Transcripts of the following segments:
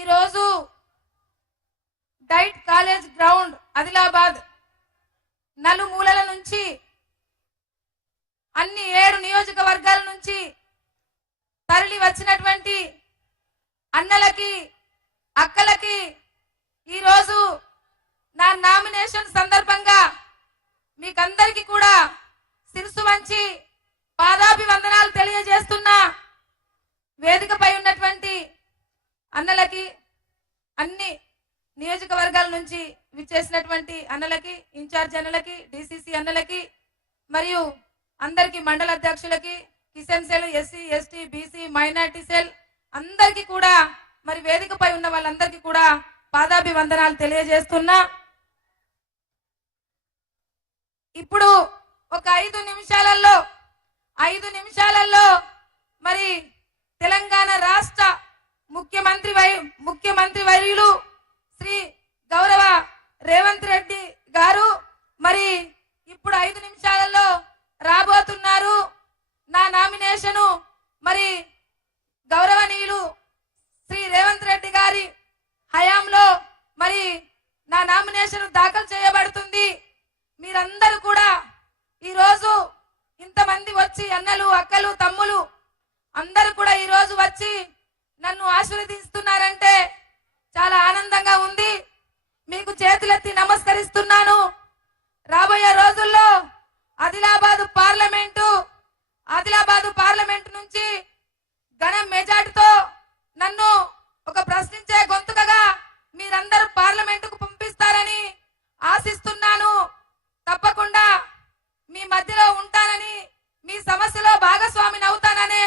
ఈరోజు diet college ground Adilabad నలుమూలల నుంచి అన్ని 7 నియోజకవర్గాల నుంచి తరలి వచ్చినటువంటి అన్నలకి అక్కలకి ఈరోజు నా నామినేషన్ సందర్భంగా మీకందరికీ కూడా శిరసు వంచి పాదాభివందనాలు తెలియజేస్తున్నా. వేదికపై ఉన్నటువంటి అన్నలకి, అన్ని నియోజకవర్గాల నుంచి విచ్చేసినటువంటి అన్నలకి, ఇన్ఛార్జ్ అన్నలకి, డిసిసి అన్నలకి, మరియు అందరికి మండల అధ్యక్షులకి, Kisan cell, SC ST BC minority cell అందరికీ కూడా, మరి వేదికపై ఉన్న వాళ్ళందరికీ కూడా పాదాభివందనాలు తెలియజేస్తున్నా. ఇప్పుడు ఒక 5 నిమిషాలలో మరి తెలంగాణ రాష్ట్ర ముఖ్యమంత్రి వర్యులు శ్రీ గౌరవ రేవంత్ రెడ్డి గారు మరి ఇప్పుడు 5 నిమిషాలలో రాబోతున్నారు. నా నామినేషను మరి గౌరవనీయులు శ్రీ రేవంత్ రెడ్డి గారి హయాంలో మరి నా నామినేషన్ దాఖలు చేయబడుతుంది. మీరందరూ కూడా ఈరోజు ఇంతమంది వచ్చి అన్నలు అక్కలు తమ్ములు అందరూ కూడా ఈరోజు వచ్చి నన్ను ఆశీర్వదిస్తున్నారంటే చాలా ఆనందంగా ఉంది. మీకు చేతులెత్తి నమస్కరిస్తున్నాను. రాబోయే రోజుల్లో ఆదిలాబాదు పార్లమెంటు నుంచి ఘన మెజార్టీతో నన్ను ఒక ప్రశ్నించే గొంతుకగా మీరందరూ పార్లమెంటుకు పంపిస్తారని ఆశిస్తున్నాను. తప్పకుండా మీ మధ్యలో ఉంటానని, మీ సమస్యలో భాగస్వామిని అవుతాననే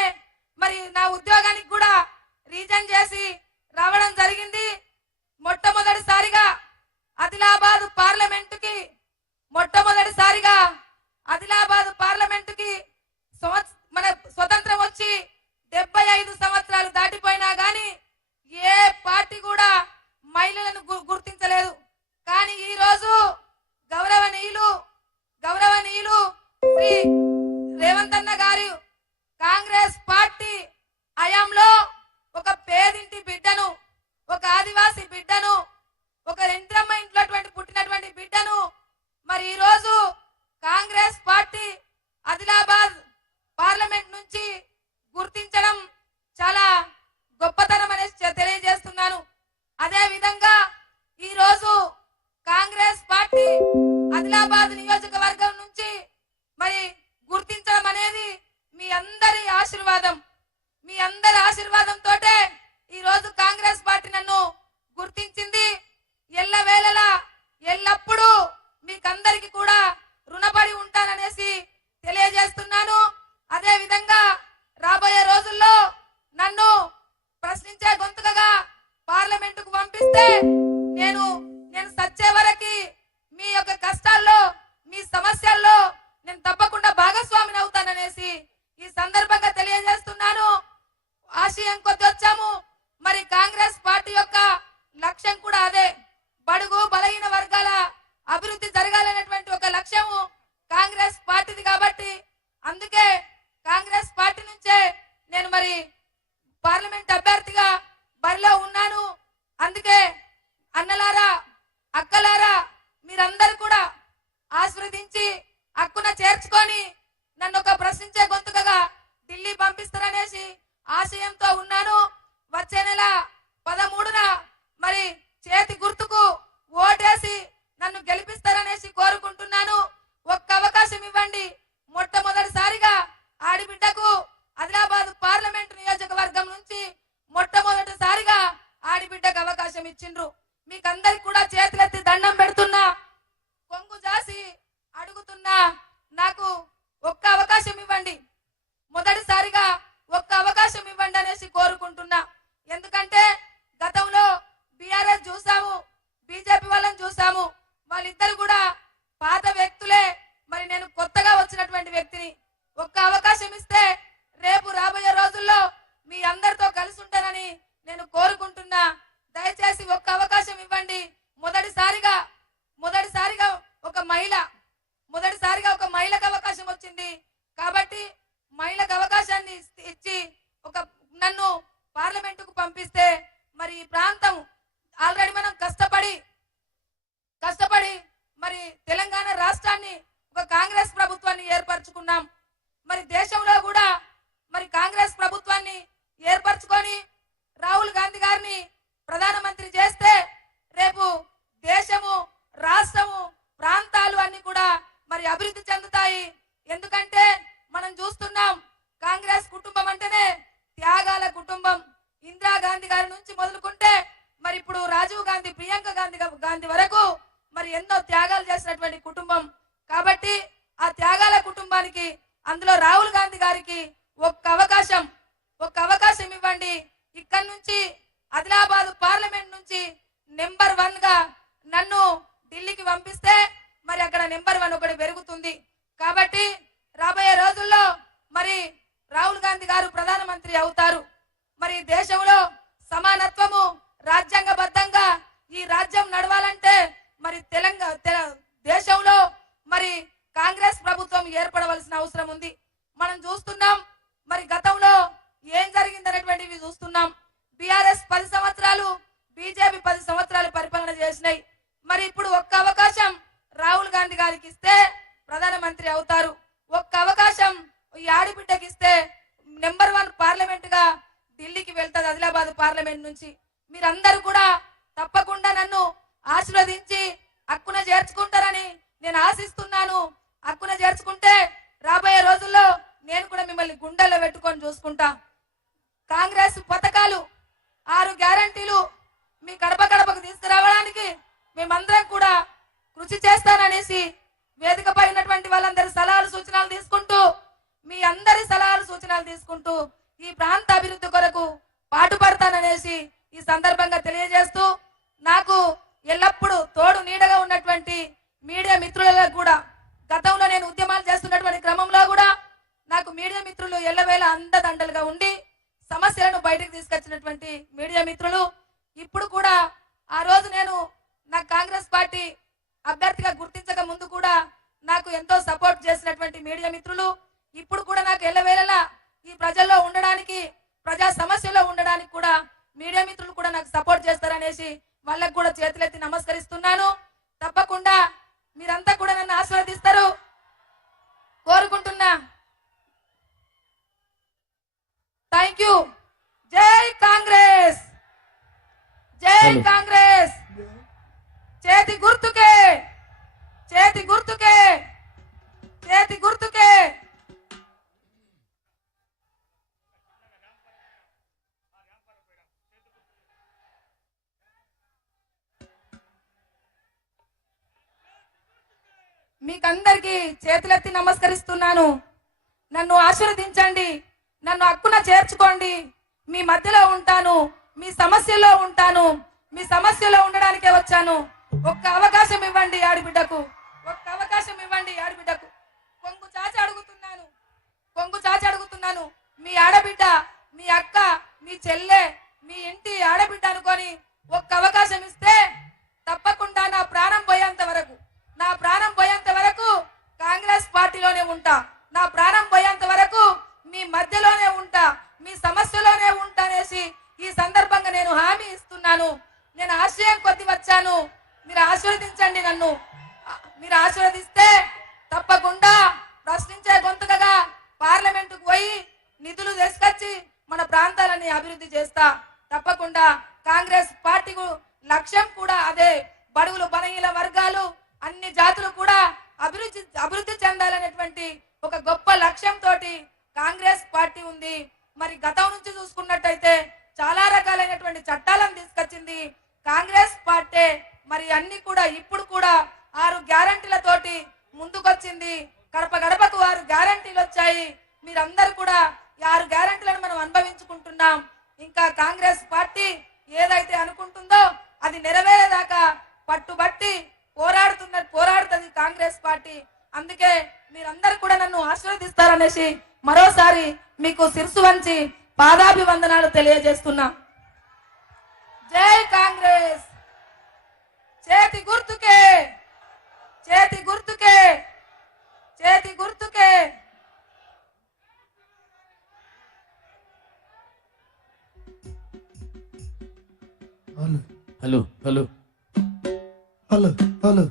మరి నా ఉద్యోగానికి కూడా రీజన్ చేసి రావడం జరిగింది. మొట్టమొదటిసారిగా ఆదిలాబాదు పార్లమెంటుకి మన స్వతంత్రం వచ్చి 75 సంవత్సరాలు దాటిపోయినా గాని ఏ పార్టీ కూడా మహిళలను గుర్తించలేదు. కానీ ఈ రోజు గౌరవనీయులు శ్రీ రేవంత్ అన్న గారు కాంగ్రెస్ పార్టీ హయాంలో ఒక పేదింటి బిడ్డను, ఒక ఆదివాసీ బిడ్డను, ఒక ఇంద్రమ్మ ఇంట్లో పుట్టినటువంటి బిడ్డను మరి ఈ రోజు కాంగ్రెస్ పార్టీ ఆదిలాబాద్ పార్లమెంట్ నుంచి గుర్తించడం చాలా గొప్పతనం అనేసి తెలియజేస్తున్నాను. అదే విధంగా ఈ రోజు కాంగ్రెస్ పార్టీ ఆదిలాబాద్ నియోజకవర్గం నుంచి మరి గుర్తించడం అనేది మీ అందరి ఆశీర్వాదంతో ఈ రోజు కాంగ్రెస్ పార్టీ నన్ను గుర్తించింది. ఎల్లవేళలా ఎల్లప్పుడూ మీకందరికి కూడా రుణపడి ఉంటాననేసి తెలియజేస్తున్నాను. అదే విధంగా రాబోయే రోజుల్లో నన్ను ప్రశ్నించే గొంతుకగా పార్లమెంటుకు పంపిస్తే నేను సచ్చే వరకు మీ యొక్క కష్టాల్లో, మీ సమస్యల్లో నేను తప్పకుండా భాగస్వామిని అవుతాననేసి ఈ సందర్భంగా తెలియజేస్తున్నాను. ఆశయం కొద్ది వచ్చాము. మరి కాంగ్రెస్ పార్టీ యొక్క లక్ష్యం కూడా అదే. బడుగు బలహీన వర్గాల అభివృద్ధి జరగాలనేటువంటి ఒక లక్ష్యము కాంగ్రెస్ పార్టీది. కాబట్టి అందుకే కాంగ్రెస్ పార్టీ నుంచే నేను మరి పార్లమెంట్ అభ్యర్థిగా బరిలో ఉన్నాను. అందుకే అన్నలారా, అక్కలారా మీరందరూ కూడా ఆశీర్వదించి హక్కున చేర్చుకొని నన్ను ఒక ప్రశ్నించే గొంతుకగా ఢిల్లీ పంపిస్తారనేసి ఆశయంతో ఉన్నాను. వచ్చే నెల 13న మరి చేతి గుర్తుకు ఓటేసి నన్ను గెలిపిస్తారనేసి కోరుకుంటున్నాను. ఒక్క అవకాశం ఇవ్వండి. మొట్టమొదటిసారిగా ఆడిబిడ్డకు ఆదిలాబాద్ పార్లమెంట్ నియోజకవర్గం నుంచి మొట్టమొదటిసారిగా ఆడిబిడ్డకు అవకాశం ఇచ్చిండ్రు. మీకందరికి కూడా చేతులెత్తి దండం పెడుతున్నా, కొంగు జాసి అడుగుతున్నా, నాకు ఒక్క అవకాశం ఇవ్వండి. మొదటిసారిగా ఒక్క అవకాశం ఇవ్వండి అనేసి కోరుకుంటున్నా. ఎందుకంటే గతంలో బీఆర్ఎస్ చూసాము, బీజేపీ వాళ్ళని చూసాము. వాళ్ళిద్దరు కూడా పాత వ్యక్తులే. మరి నేను కొత్తగా వచ్చినటువంటి వ్యక్తిని. ఒక్క అవకాశం ఇస్తే రేపు రాబోయే రోజుల్లో మీ అందరితో కలిసి ఉంటానని నేను కోరుకుంటున్నా. దయచేసి ఒక్క అవకాశం ఇవ్వండి. మొదటిసారిగా ఒక మహిళకు అవకాశం వచ్చింది. కాబట్టి మహిళకు అవకాశాన్ని ఇచ్చి నన్ను పార్లమెంటుకు పంపిస్తే మరి ఈ ప్రాంత రాజీవ్ గాంధీ, ప్రియాంక గాంధీ వరకు మరి ఎన్నో త్యాగాలు చేసినటువంటి కుటుంబం. కాబట్టి ఆ త్యాగాల కుటుంబానికి, అందులో రాహుల్ గాంధీ గారికి ఒక్క అవకాశం ఇవ్వండి. ఇక్కడి నుంచి ఆదిలాబాద్ పార్లమెంట్ నుంచి నెంబర్ 1 గా నన్ను ఢిల్లీకి పంపిస్తే మరి అక్కడ నెంబర్ 1 ఒకటి పెరుగుతుంది. కాబట్టి రాబోయే రోజుల్లో మరి రాహుల్ గాంధీ గారు ప్రధానమంత్రి అవుతారు. మరి దేశంలో సమానత్వము రాజ్యాంగబద్ధంగా ఈ రాజ్యం నడవాలంటే మరి దేశంలో మరి కాంగ్రెస్ ప్రభుత్వం ఏర్పడవలసిన అవసరం ఉంది. మనం చూస్తున్నాం మరి గతంలో ఏం జరిగిందనేటువంటివి చూస్తున్నాం. బీఆర్ఎస్ 10 సంవత్సరాలు, బీజేపీ 10 సంవత్సరాలు పరిపాలన చేసినాయి. మరి ఇప్పుడు ఒక్క అవకాశం రాహుల్ గాంధీ గారికి ఇస్తే ప్రధానమంత్రి అవుతారు. ఒక్క అవకాశం ఈ ఆడిబిడ్డకి ఇస్తే నెంబర్ 1 పార్లమెంట్ గా ఢిల్లీకి వెళ్తాది, ఆదిలాబాద్ పార్లమెంట్ నుంచి. మీరందరూ కూడా తప్పకుండా నన్ను ఆశీర్వదించి హక్కున చేర్చుకుంటారని నేను ఆశిస్తున్నాను. హక్కున చేర్చుకుంటే రాబోయే రోజుల్లో నేను కూడా మిమ్మల్ని గుండెల్లో పెట్టుకొని చూసుకుంటా. కాంగ్రెస్ పథకాలు 6 గ్యారంటీలు మీ గడపకు తీసుకురావడానికి మేమందరం కూడా కృషి చేస్తాననేసి వేదికపై ఉన్నటువంటి వాళ్ళందరి సలహాలు సూచనలు తీసుకుంటూ, మీ అందరి సలహాలు సూచనలు తీసుకుంటూ ఈ ప్రాంత అభివృద్ధి కొరకు పాటుపడతాననేసి ఈ సందర్భంగా తెలియజేస్తూ, నాకు ఎల్లప్పుడూ తోడు నీడగా ఉన్నటువంటి మీడియా మిత్రులకు కూడా, గతంలో నేను ఉద్యమాలు చేస్తున్నటువంటి క్రమంలో కూడా నాకు మీడియా మిత్రులు ఎల్లవేళ అండదండలుగా ఉండి సమస్యలను బయటకు తీసుకొచ్చినటువంటి మీడియా మిత్రులు, ఇప్పుడు కూడా ఆ రోజు నేను నాకు కాంగ్రెస్ పార్టీ అభ్యర్థిగా గుర్తించక ముందు కూడా నాకు ఎంతో సపోర్ట్ చేసినటువంటి మీడియా మిత్రులు, ఇప్పుడు కూడా నాకు ఎల్లవేళలా ఈ ప్రజల్లో ఉండడానికి, ప్రజా సమస్యల్లో ఉండడానికి కూడా మీడియా మిత్రులు కూడా నాకు సపోర్ట్ చేస్తారనేసి వాళ్ళకు కూడా చేతులెత్తి నమస్కరిస్తున్నాను. తప్పకుండా మీరంతా కూడా నన్ను ఆశీర్వదిస్తారు కోరుకుంటున్నా. Thank you. జై కాంగ్రెస్, జై కాంగ్రెస్. చేతి గుర్తుకే, చేతి గుర్తుకే, చేతి గుర్తుకే. మీకందరికీ చేతులెత్తి నమస్కరిస్తున్నాను. నన్ను ఆశీర్వదించండి, నన్ను హక్కున చేర్చుకోండి. మీ మధ్యలో ఉంటాను, మీ సమస్యలో ఉంటాను. మీ సమస్యలో ఉండడానికే వచ్చాను. ఒక్క అవకాశం ఇవ్వండి ఆడిబిడ్డకు, ఒక్క అవకాశం ఇవ్వండి ఆడిబిడ్డకు. కొంగు చాచి అడుగుతున్నాను, కొంగు చాచి అడుగుతున్నాను. మీ ఆడబిడ్డ, మీ అక్క, మీ చెల్లె, మీ ఇంటి ఆడబిడ్డ అనుకొని ఒక్క అవకాశం ఇస్తే తప్పకుండా నా ప్రాణం పోయేంత వరకు, నా ప్రాణం పోయేంత వరకు కాంగ్రెస్ పార్టీలోనే ఉంటా. నా ప్రాణం పోయేంత వరకు మీ మధ్యలోనే ఉంటా, మీ సమస్యలోనే ఉంటా అనేసి ఈ సందర్భంగా నేను హామీ ఇస్తున్నాను. నేను ఆశయం కొద్ది వచ్చాను. మీరు ఆశీర్వదించండి నన్ను. మీరు ఆశీర్వదిస్తే తప్పకుండా ప్రశ్నించే గొంతుకగా పార్లమెంటుకు పోయి నిధులు తీసుకొచ్చి మన ప్రాంతాలని అభివృద్ధి చేస్తా. తప్పకుండా కాంగ్రెస్ పార్టీ లక్ష్యం కూడా అదే. బడుగులు, బలహీన వర్గాలు, అన్ని జాతులు కూడా అభివృద్ధి చెందాలనేటువంటి ఒక గొప్ప లక్ష్యంతో కాంగ్రెస్ పార్టీ ఉంది. మరి గతం నుంచి చూసుకున్నట్టయితే చాలా రకాలైనటువంటి చట్టాలను తీసుకొచ్చింది కాంగ్రెస్ పార్టీ. మరి అన్ని కూడా ఇప్పుడు కూడా 6 గ్యారంటీలతోటి ముందుకొచ్చింది. గడపకు 6 గ్యారంటీలు వచ్చాయి. మీరందరూ కూడా 6 గ్యారంటీలను మనం అనుభవించుకుంటున్నాం. ఇంకా కాంగ్రెస్ పార్టీ ఏదైతే అనుకుంటుందో అది నెరవేరేదాకా పట్టుబట్టి పోరాడుతుంది కాంగ్రెస్ పార్టీ. అందుకే మీరందరూ కూడా నన్ను ఆశీర్వదిస్తారనేసి మరోసారి మీకు శిరసు వంచి పాదాభివందనాలు తెలియజేస్తున్నా. జై కాంగ్రెస్. చేతి గుర్తుకే, చేతి గుర్తుకే, చేతి గుర్తుకే. Hello hello hello hello.